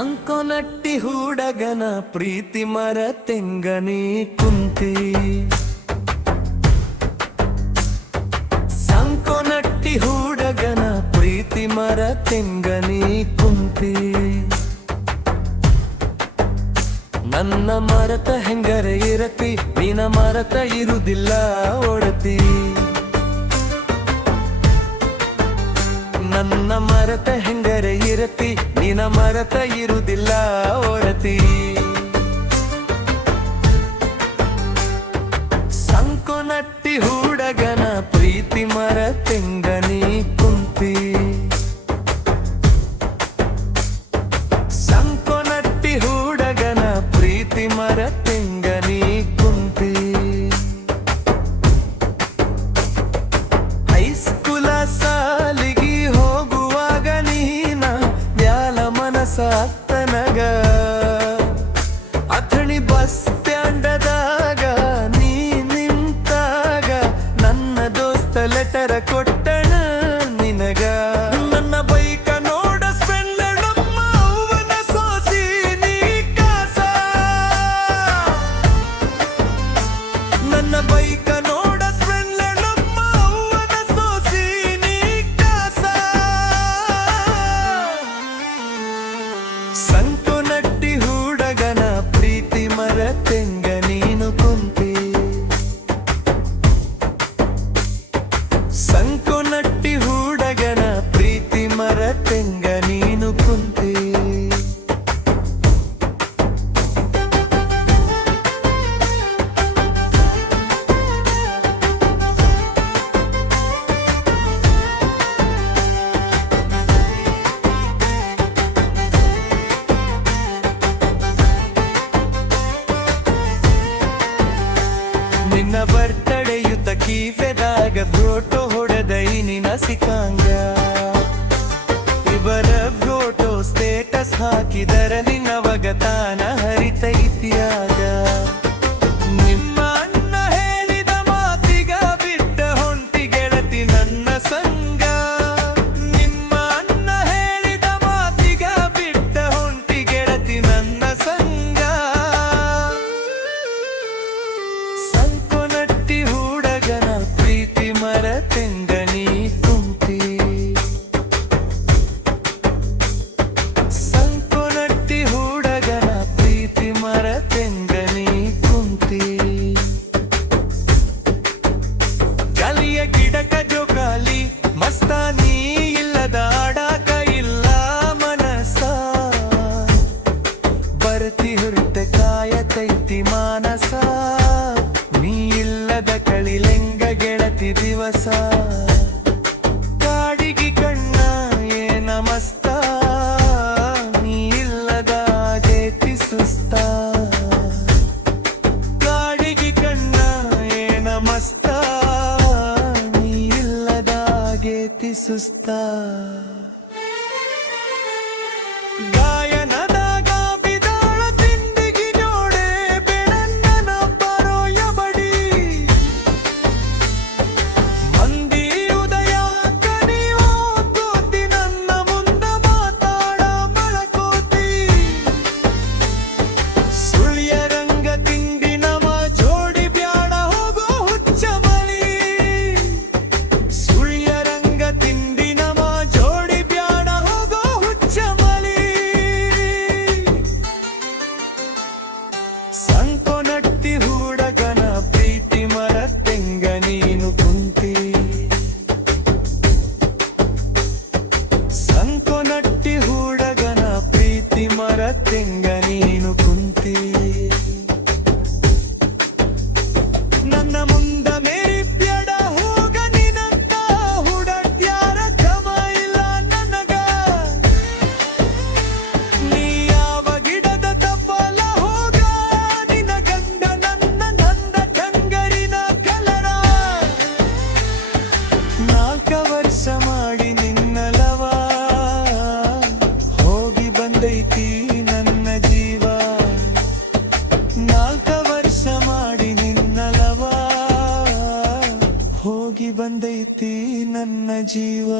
ಸಂಕೊನಟ್ಟಿ ಹುಡುಗನ ಪ್ರೀತಿ ಮರ ತೆಂಗನಿ ಕುಂತಿ ಸಂಕೊನಟ್ಟಿ ಹುಡುಗನ ಪ್ರೀತಿ ಮರ ತೆಂಗನಿ ಕುಂತಿ ನನ್ನ ಮರತ ಹೆಂಗರೆ ಇರತಿ ನಿನ ಮರತ ಇರುವುದಿಲ್ಲ ಒಡತಿ ನನ್ನ ಮರತ ಹೆಂಗರೆ ಇರತಿ ನಿನ ಮರತ ಇರುವುದಿಲ್ಲ ಒಡತಿ ಸಂಕೊನಟ್ಟಿ ಹುಡುಗನ ಪ್ರೀತಿ ಮರ ತೆಂಗನಿ ಕುಂತಿ ಸಂಕೊನಟ್ಟಿ ಹುಡುಗನ ಪ್ರೀತಿ ಮರ ತೆಂಗನಿ ಕುಂತಿ ಹೈಸ್ಕೂಲ ಸಾಲಿಗಿ ಹೋಗುವಾಗ ನೀನ ಮ್ಯಾಲ ಮನಸಾತ್ತನಗ ಅಥಣಿ ಬಸ್ ಸ್ಟ್ಯಾಂಡದಾಗ ನೀ ನಿಂತಾಗ ನನ್ನ ದೋಸ್ತ ಲೆಟರ ಕೊಟ್ಟಣ ನಿನಗ ನನ್ನ ಬೈಕ ನೋಡ ಸ್ಪೆಂಡಮ್ಮ ಅವನ ಸೋಸಿ ನೀ ಕಾಸ ನನ್ನ ಬೈಕ ನೋಡ ಸ್ಪೆಂಡಮ್ಮ ಅವನ ಸೋಸಿ ನೀ ಕಾಸ ಸಂಕೊನಟ್ಟಿ ಹುಡುಗನ ಪ್ರೀತಿ ಮರ ತೆಂಗ ನೀನು ಕುಂತಿ ಸಂಕೊನಟ್ಟಿ ಹುಡುಗನ ಪ್ರೀತಿ ಮರ ತೆಂಗ ನೀನು ಕುಂತಿ ನಿನ್ನ ಬರ್ತಡೆಯುತ ಕೀಫೆದಾಗ ಫೋಟೋ ಹೊಡೆದೈ ನಿನ ಸಿಕ್ಕಂಗ ಇವರ ಫೋಟೋ ಸ್ಟೇಟಸ್ ಹಾಕಿದರ ನಿನ್ನವಗ ತಾನ ಹರಿತೈತಿಯಾಗ ನಿಮ್ಮ ಅಣ್ಣ ಹೇಳಿದ ಮಾತಿಗ ಬಿಟ್ಟ ಹೊಂಟಿ ಗೆಳತಿ ನನ್ನ ಸಂಗ ನಿಮ್ಮ ಅಣ್ಣ ಹೇಳಿದ ಮಾತಿಗ ಬಿಟ್ಟ ಹೊಂಟಿ ಗೆಳತಿ ನನ್ನ ಸಂಗ ಸಂಕೊನಟ್ಟಿ ಹುಡುಗನ ಪ್ರೀತಿ ಮರ ತೆಂಗನಿ ಕುಂತಿ ಸಂಕೊನಟ್ಟಿ ಹುಡುಗನ ಪ್ರೀತಿ ಮರ ತೆಂಗನಿ ಕುಂತಿ ಕಲಿಯ ಗಿಡಕ ಜೋಕಾಲಿ ಮಸ್ತಾನಿ ಇಲ್ಲದ ಆಡಾಕ ಇಲ್ಲ ಮನಸ ಬರ್ತಿ ಹುರಿತ ಕಾಯತೈತಿ ಮಾನಸ ನೀ ಇಲ್ಲದ ಕಳಿಲೆಂಗ ಗೆಳತಿ ದಿವಸ ಕಾಡಿಗಿ ಕಣ್ಣ ಏನ ಮಸ್ತ ನೀ ಇಲ್ಲದ ಆಗೇತಿ ಸುಸ್ತ ಕಾಡಿಗಿ ಕಣ್ಣ ಏನ ಮಸ್ತ ನೀ ಇಲ್ಲದ ಆಗೇತಿ ಸುಸ್ತ ಗಾಯನದಾಗ ಬಿದಾಳ ತಿಂಡಿಗಿ ನೋಡೆ ಬೆಳಣ್ಣನ ಬರೋಯ ಬಡಿ ಮಂದಿ ಉದಯ ಕನಿ ಹೋಗೋತಿ ನನ್ನ ಮುಂದ ಮಾತಾಡ ಬಳಕೋತಿ ಸುಳಿಯ ರಂಗ ತಿಂಡಿ ನಮ ಜೋಡಿ ಬ್ಯಾಡ ಹೋಗೋ ಹುಚ್ಚ ಮಳಿ ಸುಳಿಯ ರಂಗ ತಿಂಡಿ ನಮ ಜೋಡಿ ಬ್ಯಾಡ ಹೋಗೋ ಹುಚ್ಚ ಮಳಿ ಸಂಕೊನಟ್ಟಿ ಹುಡುಗನ ಪ್ರೀತಿ ಮರ ತೆಂಗ ನೀನು ಕುಂತಿ ಸಂಕೊನಟ್ಟಿ ಹುಡುಗನ ಪ್ರೀತಿ ಮರ ತೆಂಗ ನೀನು ಕುಂತಿ ನನ್ನ ಮುಂದ ಮೇರಿ ಬ್ಯಾಡ ಹೋಗ ನಿನಂತ ಹುಡುಗ್ಯಾರ ಕ್ರಮ ಇಲ್ಲ ನನಗ ನೀ ಯಾವ ಗಿಡದ ತಪ್ಪಲ ಹೋಗ ನಿನ ಗಂಡ ನನ್ನ ನಂದ ಕಂಗರಿನ ಕಲರ 4 ವರ್ಷ ಮಾಡಿ ನಿನ್ನಲವ ಹೋಗಿ ಬಂದೈತಿ ನನ್ನ ಜೀವ 4 ವರ್ಷ ಮಾಡಿ ನಿನ್ನಲವ ಹೋಗಿ ಬಂದೈತಿ ನನ್ನ ಜೀವ